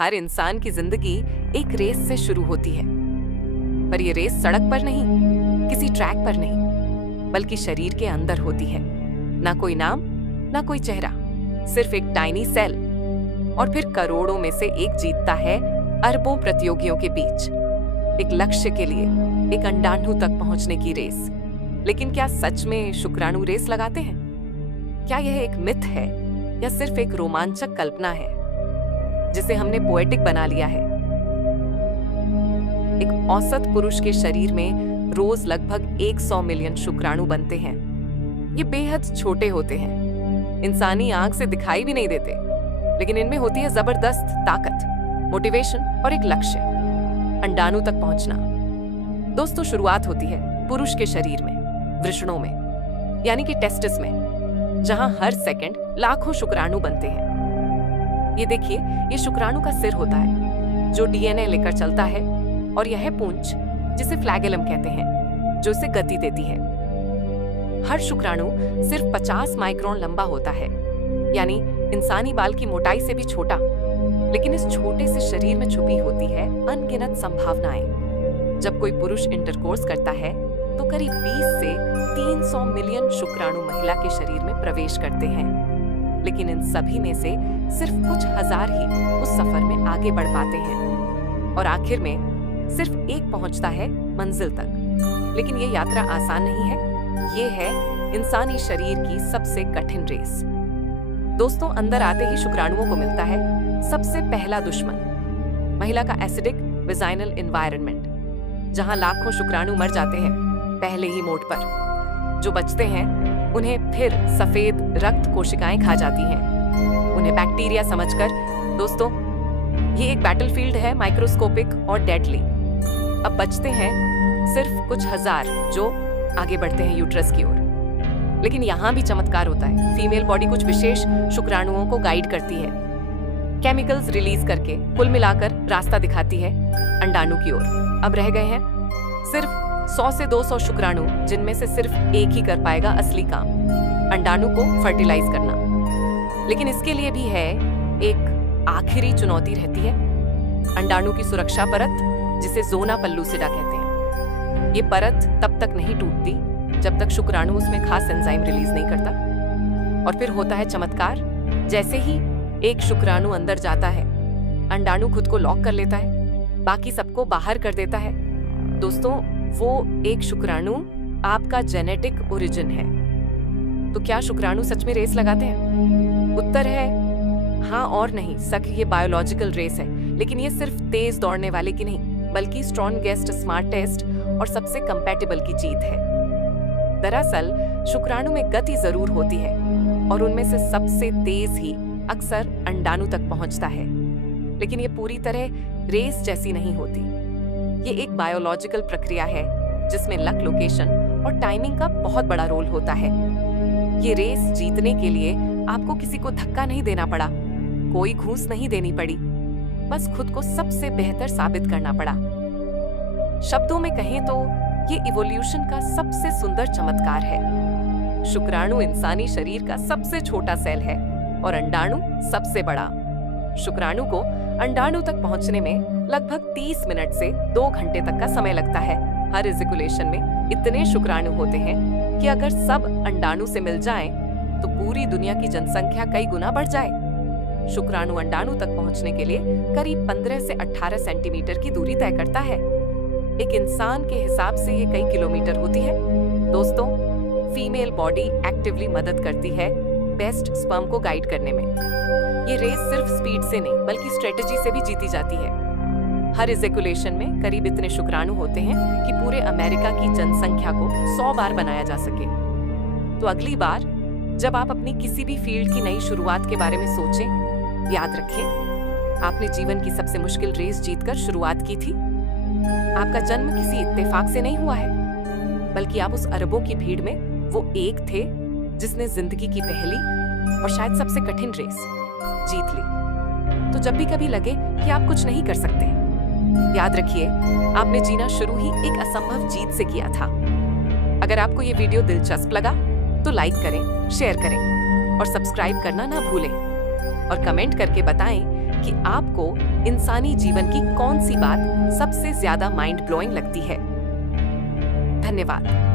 हर इंसान की जिंदगी एक रेस से शुरू होती है, पर ये रेस सड़क पर नहीं, किसी ट्रैक पर नहीं, बल्कि शरीर के अंदर होती है। ना कोई नाम, ना कोई चेहरा, सिर्फ एक टाइनी सेल, और फिर करोड़ों में से एक जीतता है अरबों प्रतियोगियों के बीच, एक लक्ष्य के लिए, एक अंडाणु तक पहुंचने की रेस। लेकिन क्या सच में शुक्राणु रेस लगाते हैं? क्या यह एक मिथ है या सिर्फ एक रोमांचक कल्पना है जिसे हमने पोएटिक बना लिया है? एक औसत पुरुष के शरीर में रोज लगभग 100 मिलियन शुक्राणु बनते हैं। ये बेहद छोटे होते हैं, इंसानी आंख से दिखाई भी नहीं देते, लेकिन इनमें होती है जबरदस्त ताकत, मोटिवेशन और एक लक्ष्य, अंडाणु तक पहुंचना। दोस्तों, शुरुआत होती है पुरुष के शरीर में, वृषणों में, यानी कि टेस्टिस में, जहां हर सेकंड लाखों शुक्राणु बनते हैं। ये देखिए, ये शुक्राणु का सिर होता है जो डीएनए लेकर चलता है, और यह पूंछ, जिसे फ्लैगेलम कहते हैं, जो इसे गति देती है। हर शुक्राणु सिर्फ 50 माइक्रोन लंबा होता है, यानी इंसानी बाल की मोटाई से भी छोटा। लेकिन इस छोटे से शरीर में छुपी होती है अनगिनत संभावनाएं। जब कोई पुरुष इंटरकोर्स करता है तो करीब 20 से 300 मिलियन शुक्राणु महिला के शरीर में प्रवेश करते हैं। लेकिन इन सभी में से सिर्फ कुछ हजार ही उस सफर में आगे बढ़ पाते हैं, और आखिर में सिर्फ एक पहुंचता है मंजिल तक। लेकिन ये यात्रा आसान नहीं है। ये है इंसानी शरीर की सबसे कठिन रेस। दोस्तों, अंदर आते ही शुक्राणुओं को मिलता है सबसे पहला दुश्मन, महिला का एसिडिक वेजाइनल एनवायरनमेंट, जहां लाखों शुक्राणु मर जाते हैं पहले ही मोड पर। जो बचते हैं उन्हें फिर सफेद रक्त कोशिकाएं खा जाती हैं, उन्हें बैक्टीरिया समझकर। दोस्तों, ये एक बैटलफील्ड है, माइक्रोस्कोपिक और डेडली। अब बचते हैं सिर्फ कुछ हजार जो आगे बढ़ते हैं यूट्रस की ओर। लेकिन यहाँ भी चमत्कार होता है। फीमेल बॉडी कुछ विशेष शुक्राणुओं को गाइड करती है, केमिकल्स रिलीज करके कुल मिलाकर रास्ता दिखाती है अंडाणु की ओर। अब रह गए हैं सिर्फ 100 से 200 शुक्राणु, जिनमें से सिर्फ एक ही कर पाएगा असली काम, अंडाणु को फर्टिलाइज करना। लेकिन इसके लिए भी है एक आखिरी चुनौती रहती है, अंडाणु की सुरक्षा परत, जिसे ज़ोना पेल्लुसिडा कहते हैं। ये परत तब तक नहीं टूटती जब तक शुक्राणु उसमें खास एंजाइम रिलीज नहीं करता। और फिर होता है चमत्कार। जैसे ही एक शुक्राणु अंदर जाता है, अंडाणु खुद को लॉक कर लेता है, बाकी सबको बाहर कर देता है। दोस्तों, वो एक शुक्राणु आपका जेनेटिक ओरिजिन है। तो क्या शुक्राणु सच में रेस लगाते हैं? उत्तर है हाँ और नहीं। सक ये बायोलॉजिकल रेस है, लेकिन ये सिर्फ तेज दौड़ने वाले की नहीं, बल्कि स्ट्रॉन्गेस्ट, स्मार्टेस्ट और सबसे कंपैटिबल की जीत है। दरअसल शुक्राणु में गति जरूर होती है, और उनमें से सबसे तेज ही अक्सर अंडाणु तक पहुंचता है। लेकिन ये पूरी तरह रेस जैसी नहीं होती। ये एक बायोलॉजिकल प्रक्रिया है जिसमें लक, लोकेशन और टाइमिंग का बहुत बड़ा रोल होता है। ये रेस जीतने के लिए आपको किसी को धक्का नहीं देना पड़ा, कोई घूस नहीं देनी पड़ी, बस खुद को सबसे बेहतर साबित करना पड़ा। शब्दों में कहें तो ये इवोल्यूशन का सबसे सुंदर चमत्कार है। शुक्राणु इंसानी शरीर का सबसे छोटा सेल है और अंडाणु सबसे बड़ा। शुक्राणु को अंडाणु तक पहुंचने में लगभग 30 मिनट से 2 घंटे तक का समय लगता है। हर इजिकुलेशन में इतने शुक्राणु होते हैं कि अगर सब अंडाणु से मिल जाएं, तो पूरी दुनिया की जनसंख्या कई गुना बढ़ जाए। शुक्राणु अंडाणु तक पहुंचने के लिए करीब 15 से 18 सेंटीमीटर की दूरी तय करता है। एक इंसान के हिसाब से ये कई किलोमीटर होती है। दोस्तों, फीमेल बॉडी एक्टिवली मदद करती है बेस्ट स्पर्म को गाइड करने में। ये रेस सिर्फ स्पीड से नहीं, बल्कि स्ट्रेटेजी से भी जीती जाती है। हर इजैकुलेशन में करीब इतने शुक्राणु होते हैं कि पूरे अमेरिका की जनसंख्या को 100 बार बनाया जा सके। तो अगली बार जब आप अपनी किसी भी फील्ड की नई शुरुआत के बारे में सोचें, याद रखें आपने जीवन की सबसे मुश्किल रेस जीतकर शुरुआत की थी। आपका जन्म किसी इत्तेफाक से नहीं हुआ है, बल्कि आप उस अरबों की भीड़ में वो एक थे जिसने जिंदगी की पहली और शायद सबसे कठिन रेस जीत ली। तो जब भी कभी लगे कि आप कुछ नहीं कर सकते, याद रखिए आपने जीना शुरू ही एक असंभव जीत से किया था। अगर आपको ये वीडियो दिलचस्प लगा तो लाइक करें, शेयर करें और सब्सक्राइब करना ना भूलें। और कमेंट करके बताएं कि आपको इंसानी जीवन की कौन सी बात सबसे ज्यादा माइंड ब्लोइंग लगती है। धन्यवाद।